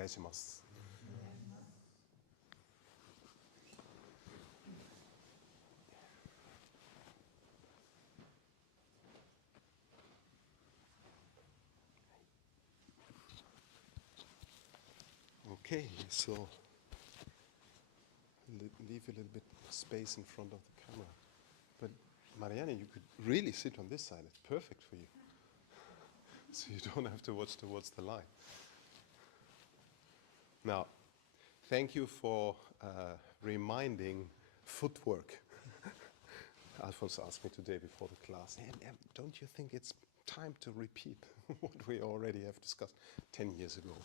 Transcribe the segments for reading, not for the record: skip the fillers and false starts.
願いします。Okay, so leave a little bit space in front of the camera. But Marianne, you could really sit on this side. It's perfect for you. So you don't have to watch towards the light. Now, thank you for reminding footwork. Alphonse asked me today before the class, don't you think it's time to repeat what we already have discussed 10 years ago?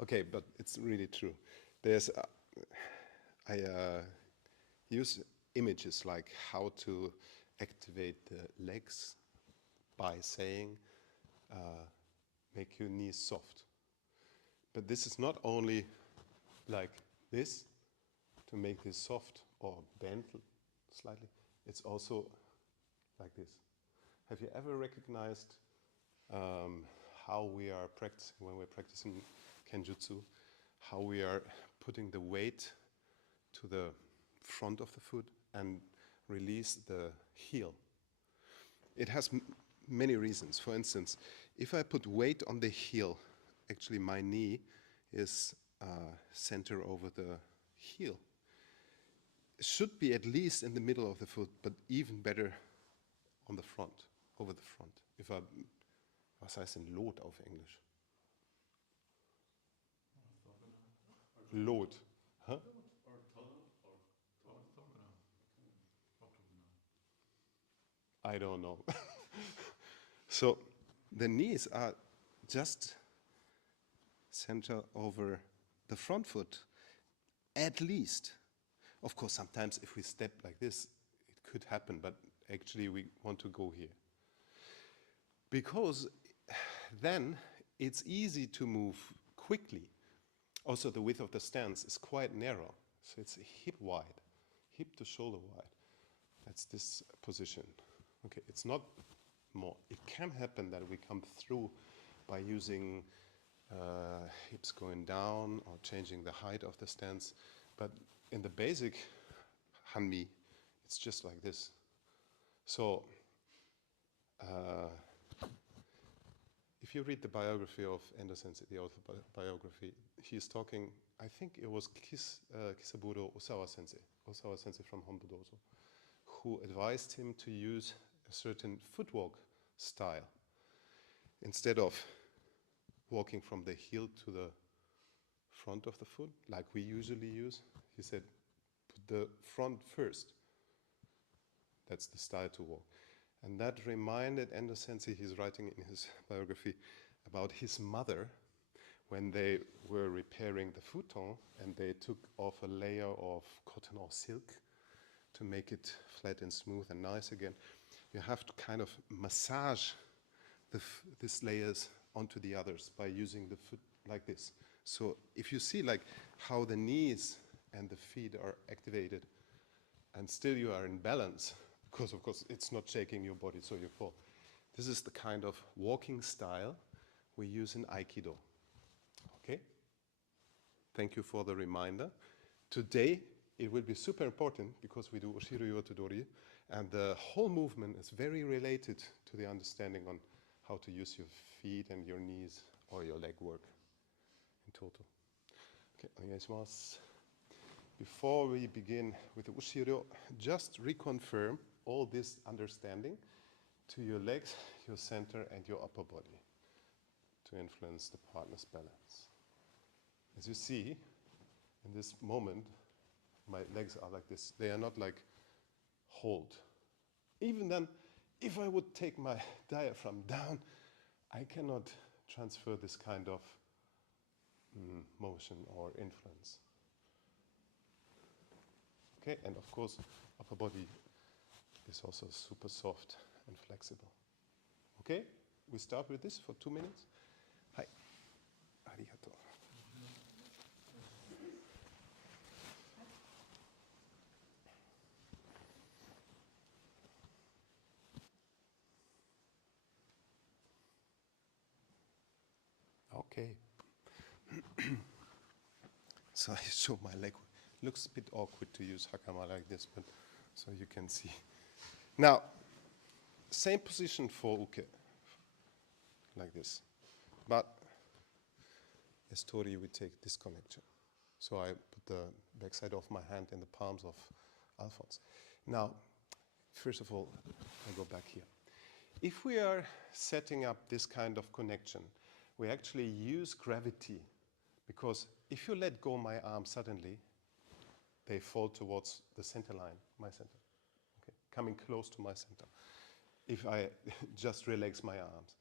Okay, but it's really true. I use images like how to activate the legs by saying, make your knees soft. But this is not only like this, to make this soft or bent slightly, it's also like this. Have you ever recognized how we are practicing, when we're practicing Kenjutsu, how we are putting the weight to the front of the foot and release the heel? It has many reasons. For instance, if I put weight on the heel, actually my knee is center over the heel. It should be at least in the middle of the foot, but even better on the front, over the front. Was heißt denn Lot auf Englisch? Lot. Huh? I don't know. So the knees are just center over the front foot, at least. Of course, sometimes if we step like this, it could happen, but actually we want to go here. Because then it's easy to move quickly. Also, the width of the stance is quite narrow, so it's hip wide, hip to shoulder wide. That's this position. Okay, it's not more. It can happen that we come through by using hips going down or changing the height of the stance, but in the basic Hanmi, it's just like this. So, if you read the biography of Endo Sensei, the autobiography, he's talking, I think it was Kisaburo Osawa Sensei from Hombu Dozo, who advised him to use a certain footwalk style. Instead of walking from the heel to the front of the foot, like we usually use, he said, put the front first. That's the style to walk. And that reminded Endo Sensei, he's writing in his biography, about his mother when they were repairing the futon and they took off a layer of cotton or silk to make it flat and smooth and nice again. You have to kind of massage these layers onto the others by using the foot like this. So if you see like how the knees and the feet are activated and still you are in balance, because of course it's not shaking your body so you fall. This is the kind of walking style we use in aikido. Okay? Thank you for the reminder. Today it will be super important because we do Oshiro Yotodori and the whole movement is very related to the understanding on how to use your feet and your knees or your leg work in total. Okay, お願いします. Before we begin with the Ushiro, just reconfirm all this understanding to your legs, your center, and your upper body to influence the partner's balance. As you see, in this moment, my legs are like this. They are not like hold. Even then, if I would take my diaphragm down, I cannot transfer this kind of motion or influence. Okay, and of course, upper body is also super soft and flexible. Okay, we start with this for 2 minutes. Hi. Arigato. Okay. So I show my leg. Looks a bit awkward to use hakama like this, but so you can see. Now, same position for uke, like this. But as Tori, we take this connection. So I put the backside of my hand in the palms of Alphonse. Now, first of all, I go back here. If we are setting up this kind of connection, we actually use gravity, because if you let go my arm suddenly, they fall towards the center line, my center, okay? Coming close to my center, if I just relax my arms.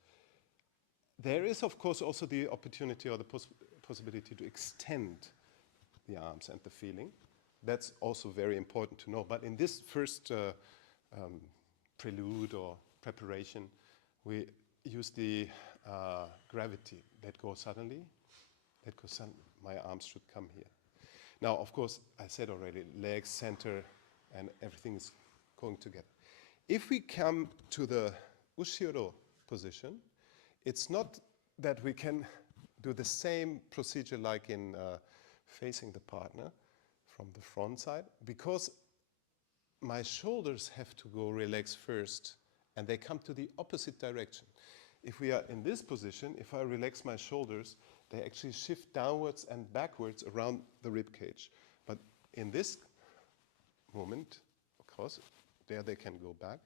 There is, of course, also the opportunity or the possibility to extend the arms and the feeling. That's also very important to know. But in this first prelude or preparation, we use the gravity. Let go suddenly. Let go suddenly. My arms should come here. Now, of course, I said already, legs, center, and everything is going together. If we come to the Ushiro position, it's not that we can do the same procedure like in facing the partner from the front side, because my shoulders have to go relax first, and they come to the opposite direction. If we are in this position, if I relax my shoulders, they actually shift downwards and backwards around the rib cage. But in this moment, of course, there they can go back.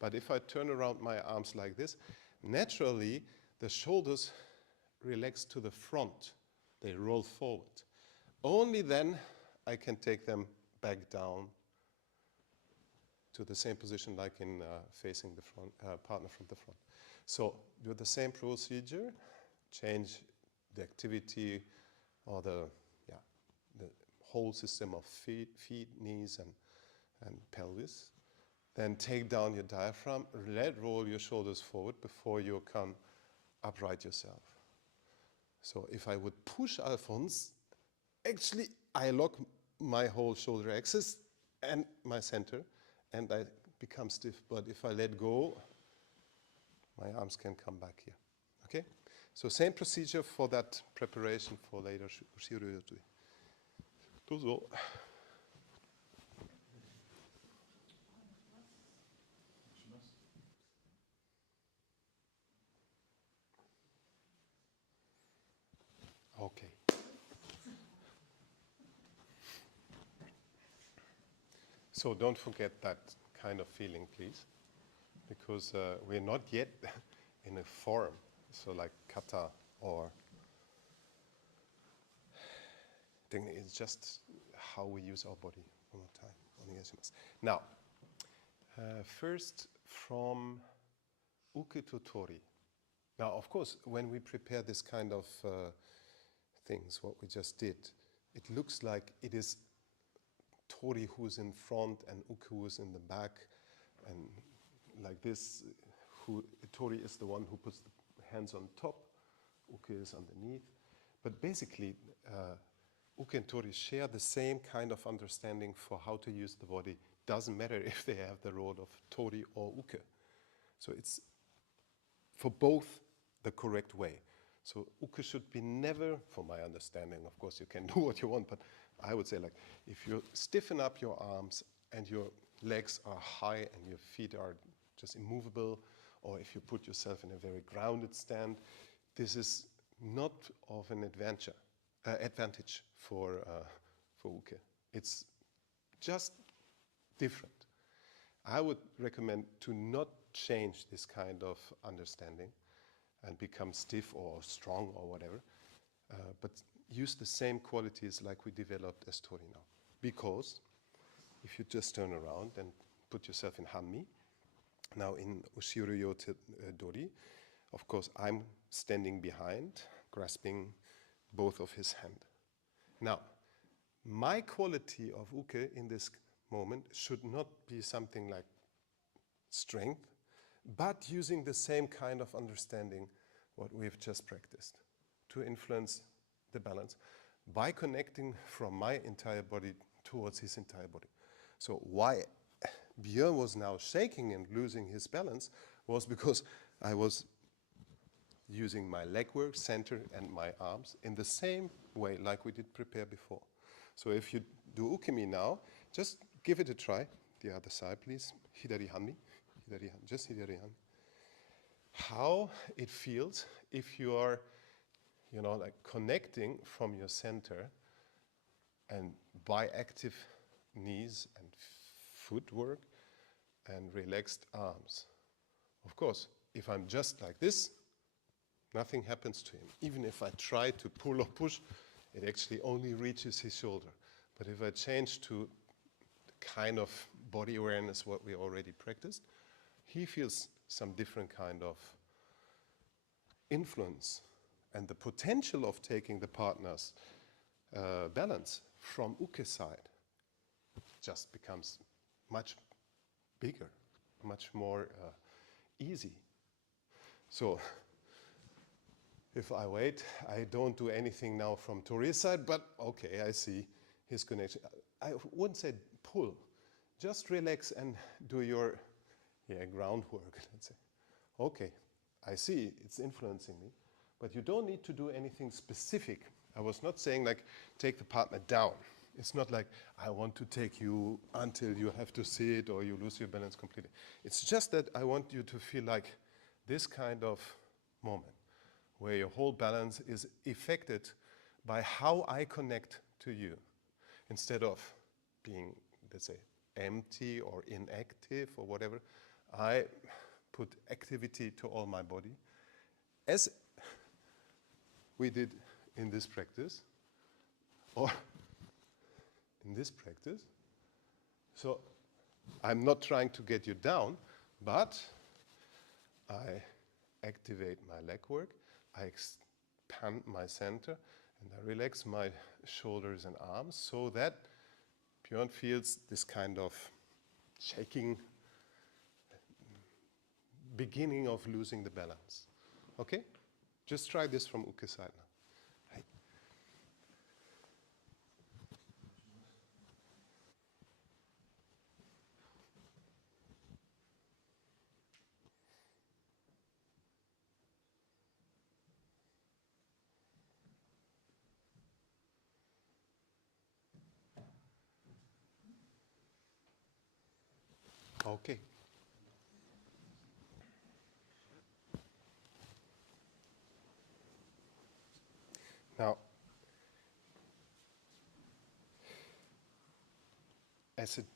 But if I turn around my arms like this, naturally the shoulders relax to the front. They roll forward. Only then I can take them back down to the same position like in facing the front, partner from the front. So do the same procedure, change the activity or the whole system of feet, knees, and pelvis. Then take down your diaphragm, let roll your shoulders forward before you come upright yourself. So if I would push Alphonse, actually I lock my whole shoulder axis and my center, and I become stiff. But if I let go, my arms can come back here. Okay? So same procedure for that preparation for later Ushiro. Okay. So don't forget that kind of feeling, please, because we're not yet in a form, so like kata or it's just how we use our body one more time. Now, first from uke to tori. Now, of course, when we prepare this kind of things, what we just did, it looks like it is tori who's in front and uke who's in the back, and like this, tori is the one who puts the hands on top, uke is underneath. But basically, uke and tori share the same kind of understanding for how to use the body. Doesn't matter if they have the role of tori or uke. So it's for both the correct way. So uke should be never, for my understanding, of course you can do what you want, but I would say like, if you stiffen up your arms and your legs are high and your feet are just immovable, or if you put yourself in a very grounded stand, this is not of an advantage for uke. It's just different. I would recommend to not change this kind of understanding and become stiff or strong or whatever, but use the same qualities like we developed as tori now. Because if you just turn around and put yourself in hanmi, now in Ushiro Dori, of course I'm standing behind, grasping both of his hands. Now, my quality of uke in this moment should not be something like strength, but using the same kind of understanding what we've just practiced to influence the balance by connecting from my entire body towards his entire body. So why Björn was now shaking and losing his balance was because I was using my leg work, center, and my arms in the same way like we did prepare before. So if you do ukemi now, just give it a try. The other side, please. Hidari handi. Hidari hand, just hidari hand. How it feels if you are, you know, like connecting from your center and by active knees and footwork and relaxed arms. Of course, if I'm just like this, nothing happens to him. Even if I try to pull or push, it actually only reaches his shoulder. But if I change to the kind of body awareness what we already practiced, he feels some different kind of influence. And the potential of taking the partner's balance from uke side just becomes much bigger, much more easy. So if I wait, I don't do anything now from Tori's side, but okay, I see his connection. I wouldn't say pull, just relax and do your groundwork, let's say. Okay, I see it's influencing me, but you don't need to do anything specific. I was not saying like take the partner down. It's not like I want to take you until you have to sit or you lose your balance completely. It's just that I want you to feel like this kind of moment where your whole balance is affected by how I connect to you, instead of being, let's say, empty or inactive or whatever. I put activity to all my body, as we did in this practice, or in this practice. So I'm not trying to get you down, but I activate my leg work, I expand my center, and I relax my shoulders and arms so that Björn feels this kind of shaking, beginning of losing the balance. Okay? Just try this from uke side now. Okay. Now, as it,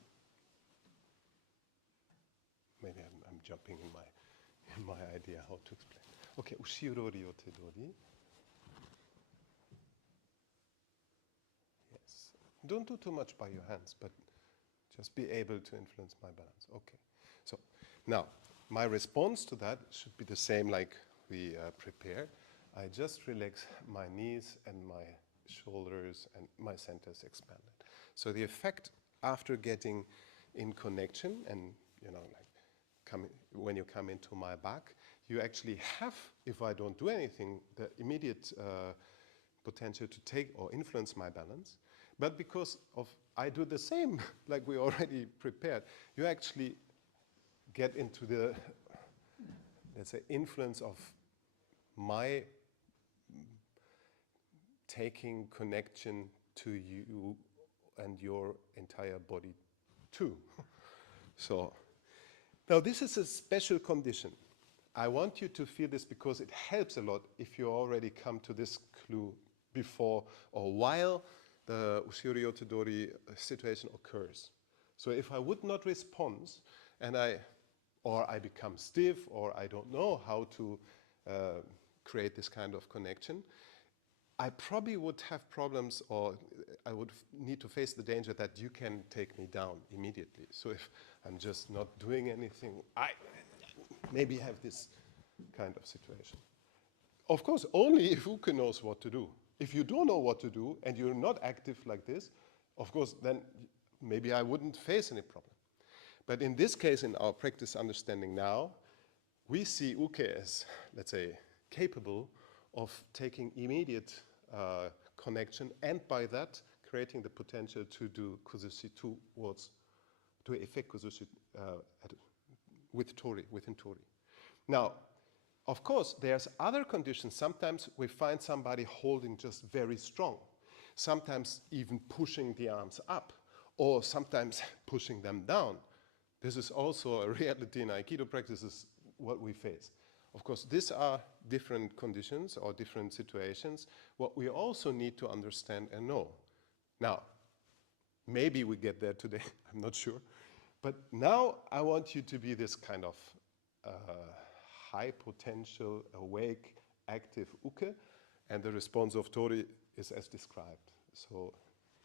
maybe I'm jumping in my idea how to explain. Okay, ushiro ryo te dori. Yes. Don't do too much by your hands, but just be able to influence my balance. Okay. So now, my response to that should be the same like we prepared. I just relax my knees and my shoulders and my center is expanded. So the effect after getting in connection and, you know, like when you come into my back, you actually have, if I don't do anything, the immediate potential to take or influence my balance. But because of I do the same, like we already prepared, you actually get into the, let's say, influence of my taking connection to you and your entire body too. So now this is a special condition. I want you to feel this because it helps a lot if you already come to this clue before or while the ushiro te dori situation occurs. So if I would not respond and I become stiff or I don't know how to create this kind of connection, I probably would have problems or I would need to face the danger that you can take me down immediately. So if I'm just not doing anything, I maybe have this kind of situation. Of course, only if Uke knows what to do. If you don't know what to do and you're not active like this, of course, then maybe I wouldn't face any problem. But in this case, in our practice understanding now, we see Uke as, let's say, capable of taking immediate connection and by that creating the potential to do kuzushi towards, to effect kuzushi within Tori. Now, Of course, there's other conditions. Sometimes we find somebody holding just very strong, sometimes even pushing the arms up, or sometimes pushing them down. This is also a reality in Aikido practices, what we face. Of course, these are different conditions or different situations, what we also need to understand and know. Now, maybe we get there today, I'm not sure. But now I want you to be this kind of high potential, awake, active uke, and the response of Tori is as described. So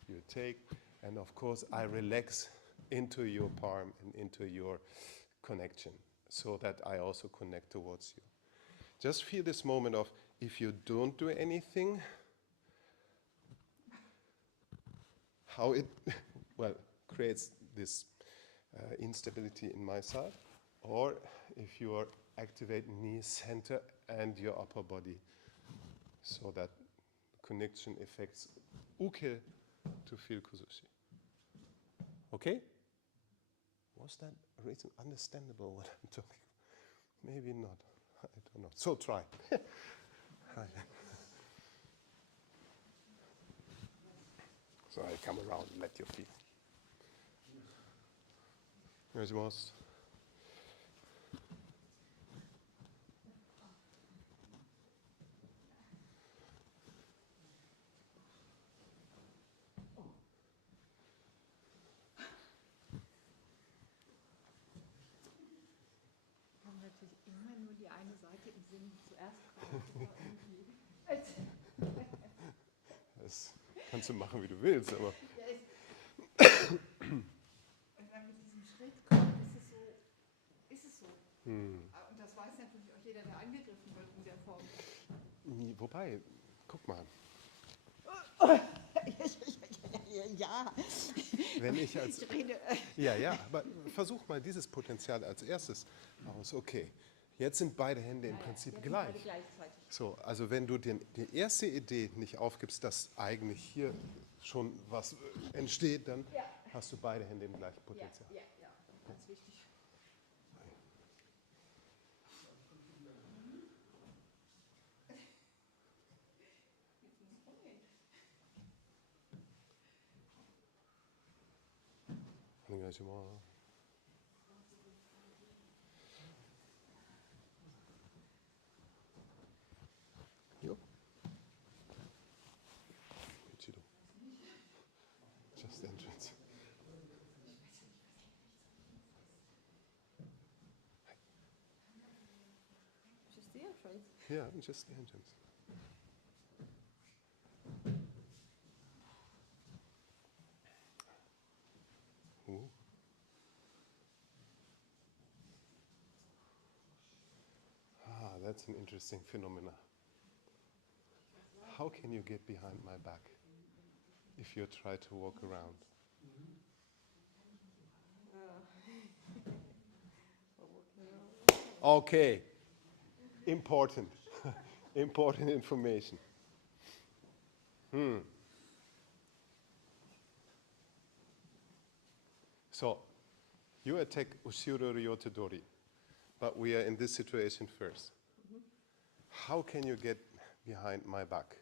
you take, and of course I relax into your palm and into your connection, so that I also connect towards you. Just feel this moment of, if you don't do anything, how it well creates this instability in my side, or if you are activating knee center and your upper body, so that connection affects uke to feel kuzushi. Okay? Was that reason understandable what I'm talking? Maybe not. I don't know. So try. So I come around and let you feel. As was. Wir haben natürlich immer nur die eine Seite im Sinn zuerst kommt. Das kannst du machen, wie du willst, aber. Ja, wenn man mit diesem Schritt kommt, ist es so. Ist es so. Und das weiß natürlich auch jeder, der angegriffen wird in der Form. Wobei, guck mal. Ja. Wenn ich als. Ich rede. Ja, aber versuch mal dieses Potenzial als erstes aus. Okay, jetzt sind beide Hände im Prinzip gleich. Beide gleichzeitig. So, also wenn du die erste Idee nicht aufgibst, dass eigentlich hier schon was entsteht, dann hast du beide Hände im gleichen Potenzial. Ja, ganz wichtig. Engagement. Jo. Aikido. Just the entrance. Just the entrance. Yeah, just the entrance. Ooh. That's an interesting phenomena. How can you get behind my back if you try to walk around? Okay, important, important information. So, you attack Ushiro Ryotodori, but we are in this situation first. How can you get behind my back?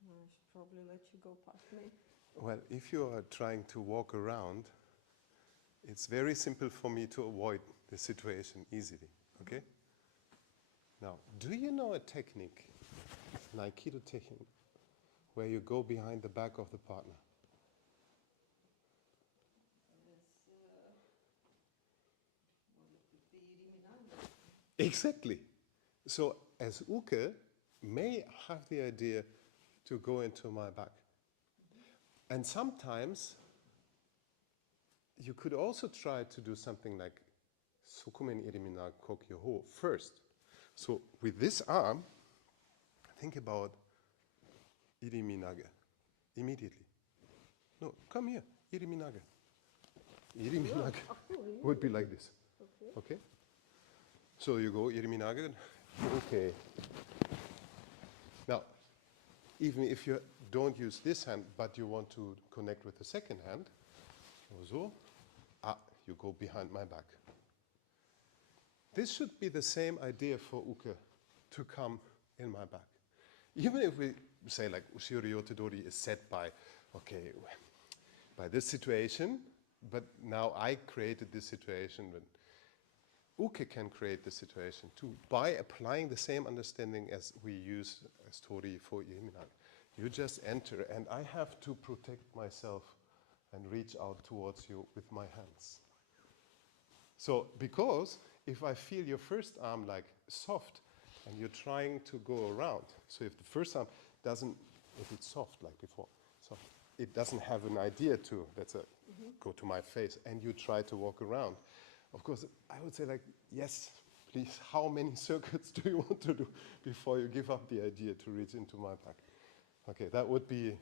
I should probably let you go past me. Well, if you are trying to walk around, it's very simple for me to avoid the situation easily, okay? Now, do you know a technique, an Aikido technique, where you go behind the back of the partner? Exactly. So, as uke, may have the idea to go into my back. And sometimes, you could also try to do something like Sokumen Irimina Kokyo Ho first. So with this arm, think about Iriminage immediately. No, come here, Iriminage. Iriminage would be like this. Okay? So you go Iriminage. Okay. Now, even if you don't use this hand, but you want to connect with the second hand, so, you go behind my back. this should be the same idea for uke to come in my back. Even if we say like Ushiro Yotodori is set by, okay, by this situation, but now I created this situation, but uke can create the situation too by applying the same understanding as we use as Tori for Iriminage. You just enter and I have to protect myself and reach out towards you with my hands. So, because if I feel your first arm like soft and you're trying to go around, so if the first arm doesn't, if it's soft like before, so it doesn't have an idea to, go to my face, and you try to walk around, of course, I would say like, yes, please, how many circuits do you want to do before you give up the idea to reach into my back? Okay, that would be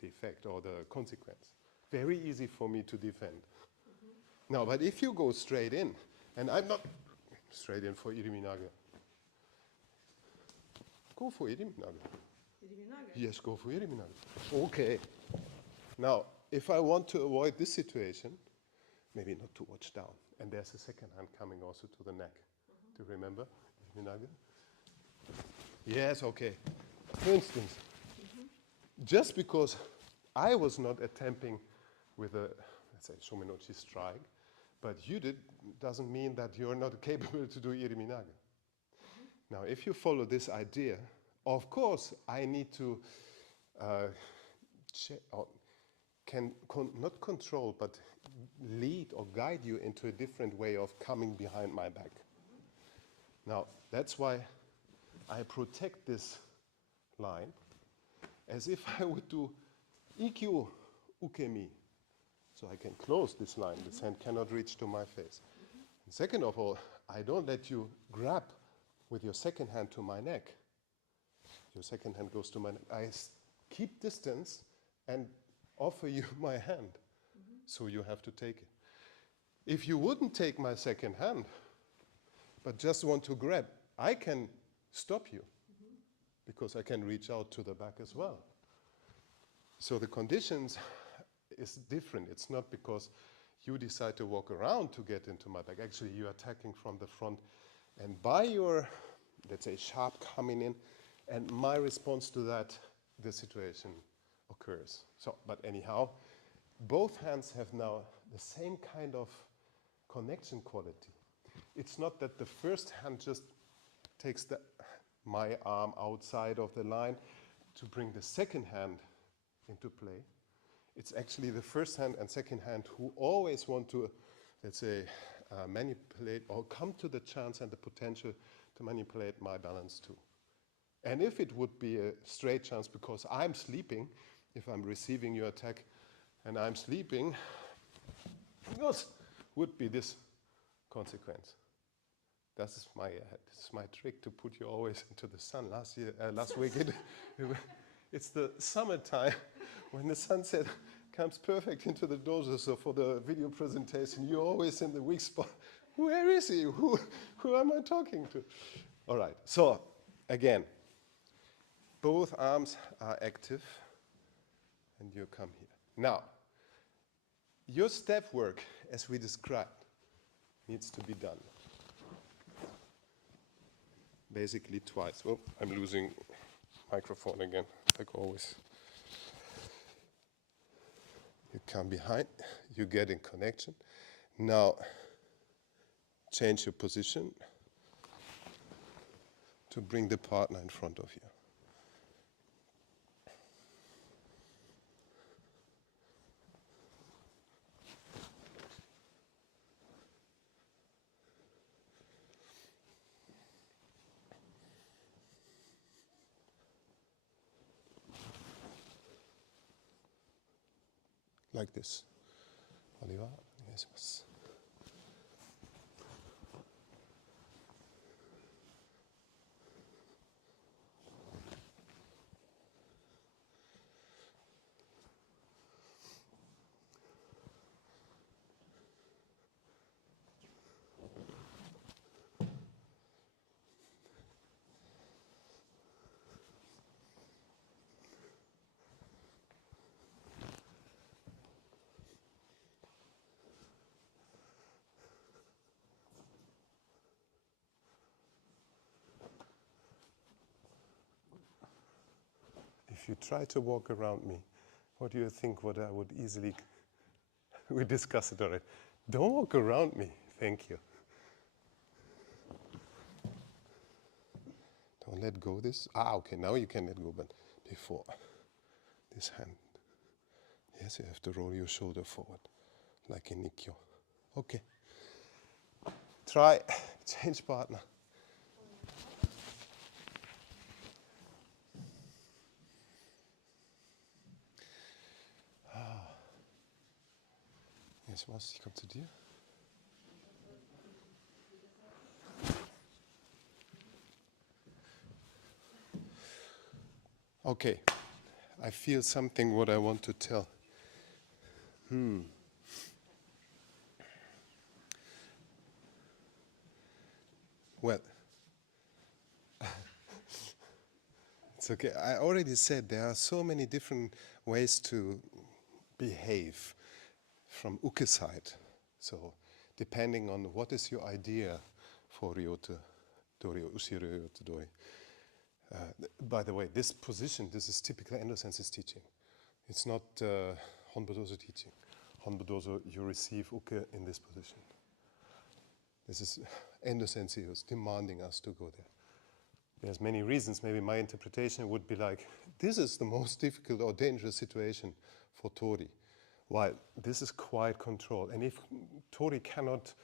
the effect or the consequence. Very easy for me to defend. Now, but if you go straight in, and I'm not straight in for Iriminage. Go for Iriminage. Yes, go for Iriminage. Okay. Now, if I want to avoid this situation, maybe not too much down. And there's a second hand coming also to the neck. Do you remember? Iriminage? Yes, okay. For instance, just because I was not attempting with a, let's say, Shomeinochi strike, but you did, doesn't mean that you're not capable to do Iriminage. Now, if you follow this idea, of course, I need to not control, but lead or guide you into a different way of coming behind my back. Now, that's why I protect this line as if I would do Ikkyu Ukemi. So I can close this line. This hand cannot reach to my face. And second of all, I don't let you grab with your second hand to my neck. Your second hand goes to my neck. I keep distance and offer you my hand. So you have to take it. If you wouldn't take my second hand, but just want to grab, I can stop you because I can reach out to the back as well. So the conditions is different. It's not because you decide to walk around to get into my back. Actually, you're attacking from the front. And by your, let's say, sharp coming in, and my response to that, the situation occurs. So, but anyhow, both hands have now the same kind of connection quality. It's not that the first hand just takes my arm outside of the line to bring the second hand into play. It's actually the first hand and second hand who always want to, let's say, manipulate or come to the chance and the potential to manipulate my balance too. And if it would be a straight chance because I'm sleeping, if I'm receiving your attack and I'm sleeping, this would be this consequence. This is my trick to put you always into the sun. Last week, it's the summertime when the sunset comes perfect into the dojo. So for the video presentation, you're always in the weak spot. Where is he? Who am I talking to? All right. So again, both arms are active, and you come here. Now, your step work, as we described, needs to be done. Basically twice. Oh, I'm losing microphone again, like always. You come behind, you get in connection. Now, change your position to bring the partner in front of you. Like this. Oliver, yes. if you try to walk around me, what do you think what I would easily, we discussed it already. Don't walk around me, thank you. Don't let go this. Okay, now you can let go, but before, this hand. Yes, you have to roll your shoulder forward, like in Ikkyo. Okay. Try, change partner. Jetzt was, ich komme zu dir. Okay, I feel something what I want to tell. Well, it's okay. I already said there are so many different ways to behave from uke side. So depending on what is your idea for Ryota Dori or Ushiro Ryota Dori. By the way, this position, this is typical Endo Sensei's teaching. It's not Honbodozo teaching. Honbodozo, you receive uke in this position. This is Endo Sensei who's demanding us to go there. There's many reasons. Maybe my interpretation would be like, this is the most difficult or dangerous situation for Tori. While this is quite controlled. And if Tori cannot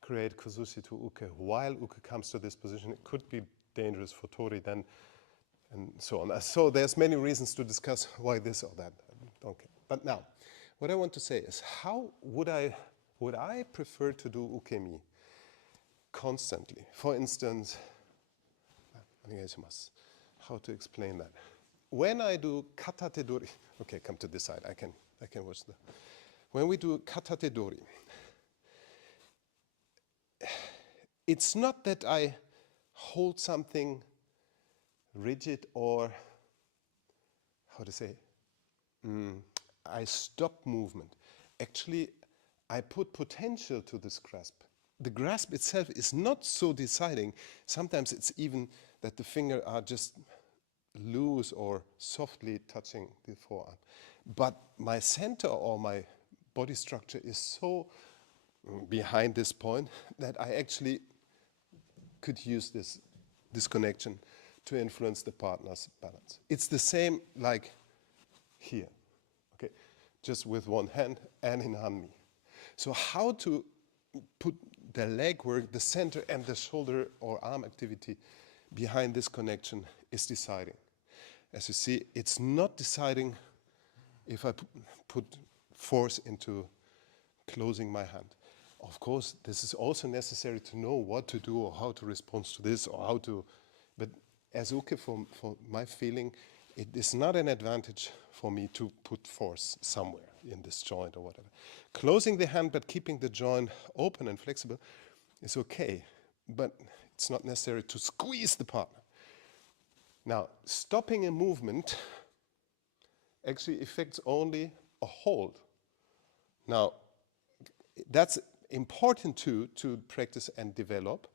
create Kozushi to uke while uke comes to this position, it could be dangerous for Tori then, and so on. So there's many reasons to discuss why this or that. Okay. But now, what I want to say is, how would I prefer to do ukemi constantly? For instance, how to explain that? When I do katate dori, okay, come to this side. I can watch the. When we do katate dori, it's not that I hold something rigid or how to say. I stop movement. Actually, I put potential to this grasp. The grasp itself is not so deciding. Sometimes it's even that the fingers are just loose or softly touching the forearm. But my center or my body structure is so behind this point that I actually could use this connection to influence the partner's balance. It's the same like here, okay? Just with one hand and in hanmi. So how to put the leg work, the center and the shoulder or arm activity behind this connection is deciding. As you see, it's not deciding if I put force into closing my hand. Of course, this is also necessary to know what to do or how to respond to this or how to, but as uke, for my feeling, it is not an advantage for me to put force somewhere in this joint or whatever. Closing the hand but keeping the joint open and flexible is okay, but it's not necessary to squeeze the partner. Now, stopping a movement actually affects only a hold. Now, that's important too, to practice and develop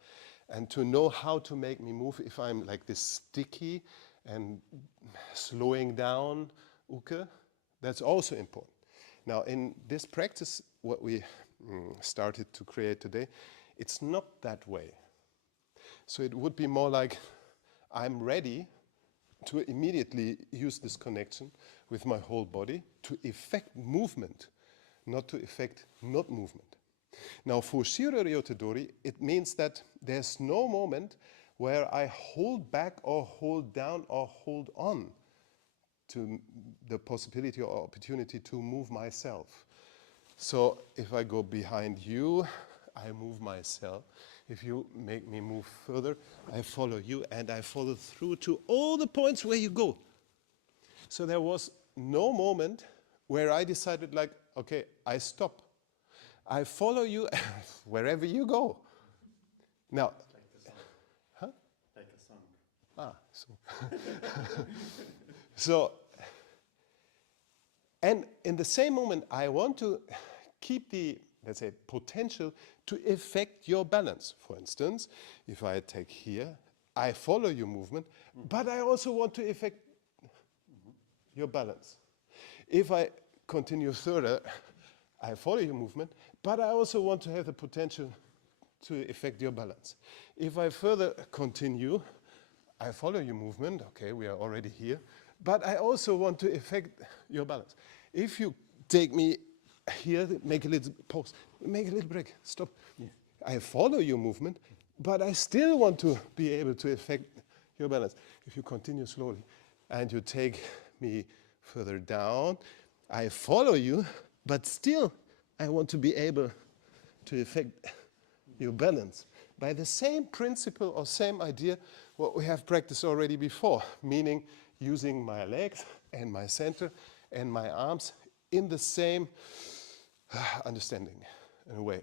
and to know how to make me move if I'm like this sticky and slowing down uke. That's also important. Now, in this practice, what we started to create today, it's not that way. So it would be more like I'm ready to immediately use this connection with my whole body to effect movement, not to effect not movement. Now, for Shiro Ryota Dori, it means that there's no moment where I hold back or hold down or hold on to the possibility or opportunity to move myself. So if I go behind you, I move myself. If you make me move further, I follow you and I follow through to all the points where you go. So there was no moment where I decided like, okay, I stop. I follow you wherever you go. Now, like the song. Huh? Like a song. So, so, and in the same moment, I want to keep the, let's say, potential to affect your balance. For instance, if I take here, I follow your movement, but I also want to affect your balance. If I continue further, I follow your movement, but I also want to have the potential to affect your balance. If I further continue, I follow your movement, okay, we are already here, but I also want to affect your balance. If you take me here, make a little pause, make a little break, stop. Yeah. I follow your movement, but I still want to be able to affect your balance. If you continue slowly and you take me further down, I follow you, but still I want to be able to affect your balance. By the same principle or same idea what we have practiced already before, meaning using my legs and my center and my arms in the same understanding in a way.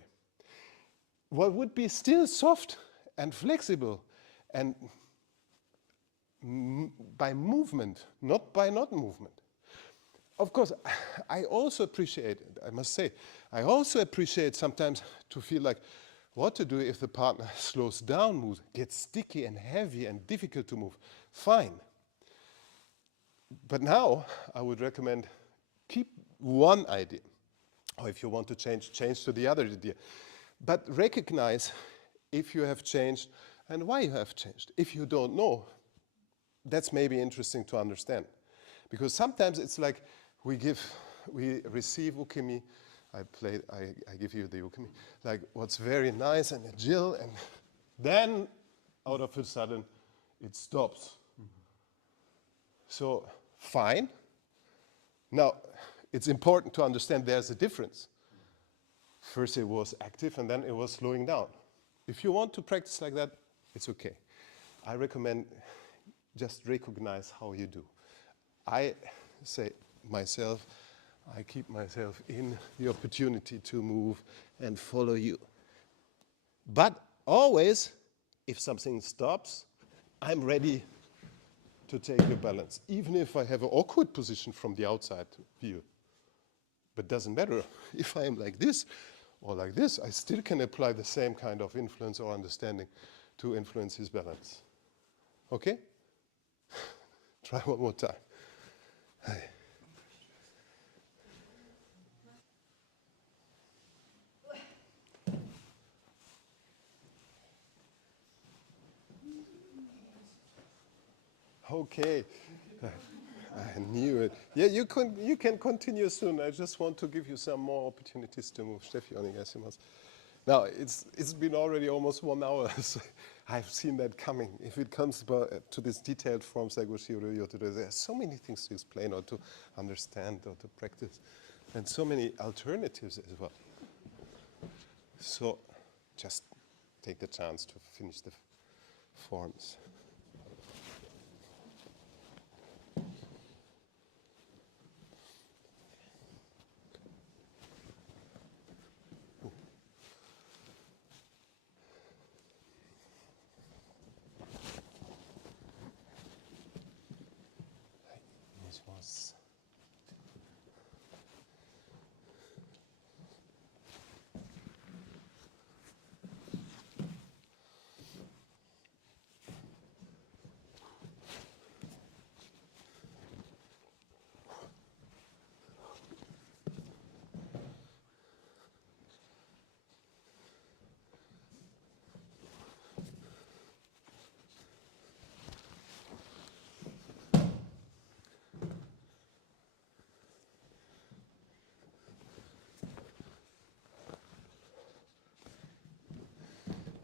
What would be still soft and flexible and by movement, not by not movement. Of course, I also appreciate, I must say, I also appreciate sometimes to feel like what to do if the partner slows down, moves, gets sticky and heavy and difficult to move. Fine. But now I would recommend keep one idea. Or if you want to change to the other idea. But recognize if you have changed and why you have changed. If you don't know, that's maybe interesting to understand. Because sometimes it's like we receive ukemi, I give you the ukemi, like what's very nice and agile, and then out of a sudden it stops. So fine. Now it's important to understand there's a difference. First it was active and then it was slowing down. If you want to practice like that, it's okay. I recommend just recognize how you do. I say myself, I keep myself in the opportunity to move and follow you. But always, if something stops, I'm ready to take your balance, even if I have an awkward position from the outside view. But doesn't matter. If I am like this or like this, I still can apply the same kind of influence or understanding to influence his balance. Okay? Try one more time. Hi. Okay. I knew it. Yeah, you can continue soon. I just want to give you some more opportunities to move. Steffi, onegaishimasu. Now, it's been already almost 1 hour. So I've seen that coming. If it comes to this detailed form, there's so many things to explain or to understand or to practice, and so many alternatives as well. So just take the chance to finish the forms.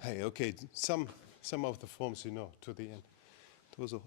Hey, okay, some of the forms you know to the end. Those are.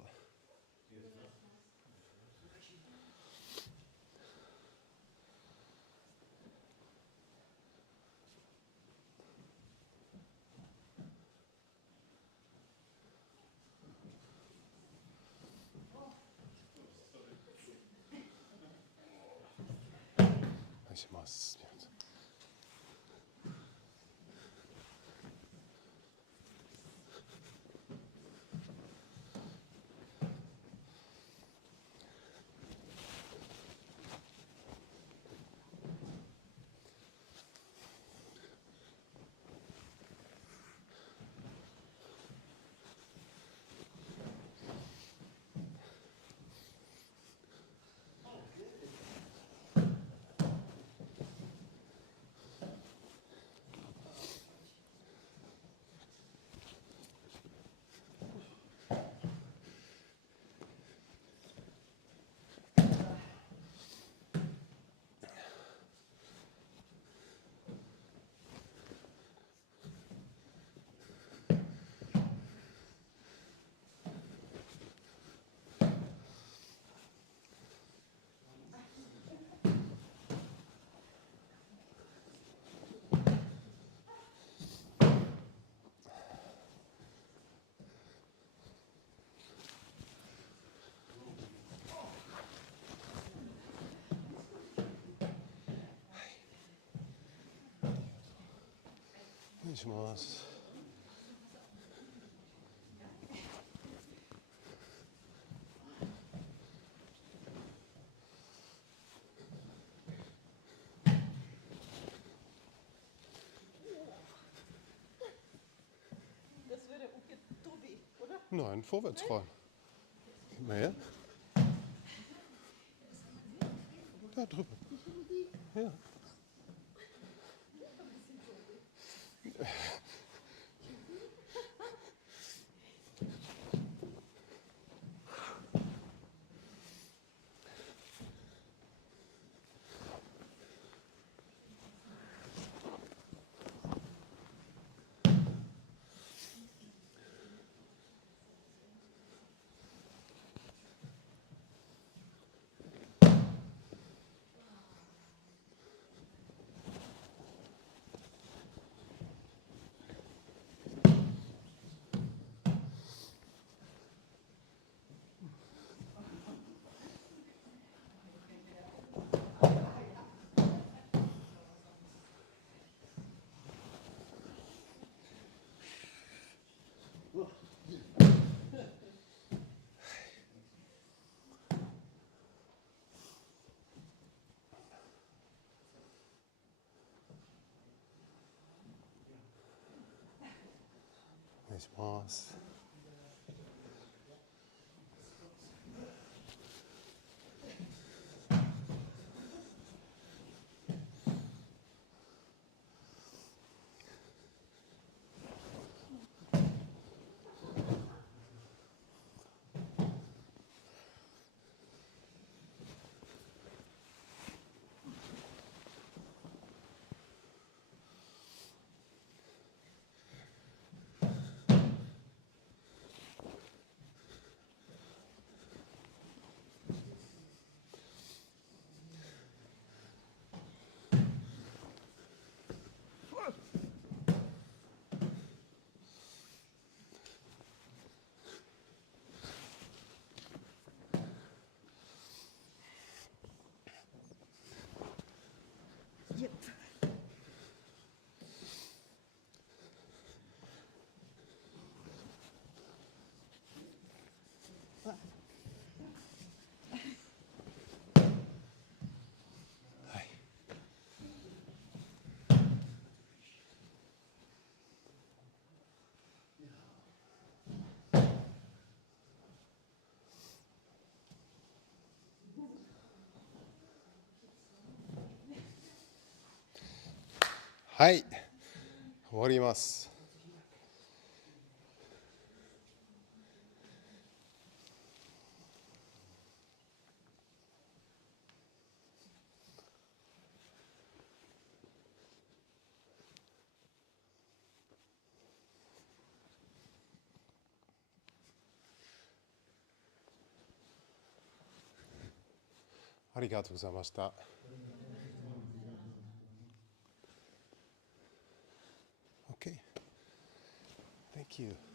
願いします。Das würde Tobi, oder? Nein, vorwärts fahren. Gib mal her. Da drüben. Ja. O願いします。Yep.はい。はい。終わります。ありがとうございました。Okay. Thank you.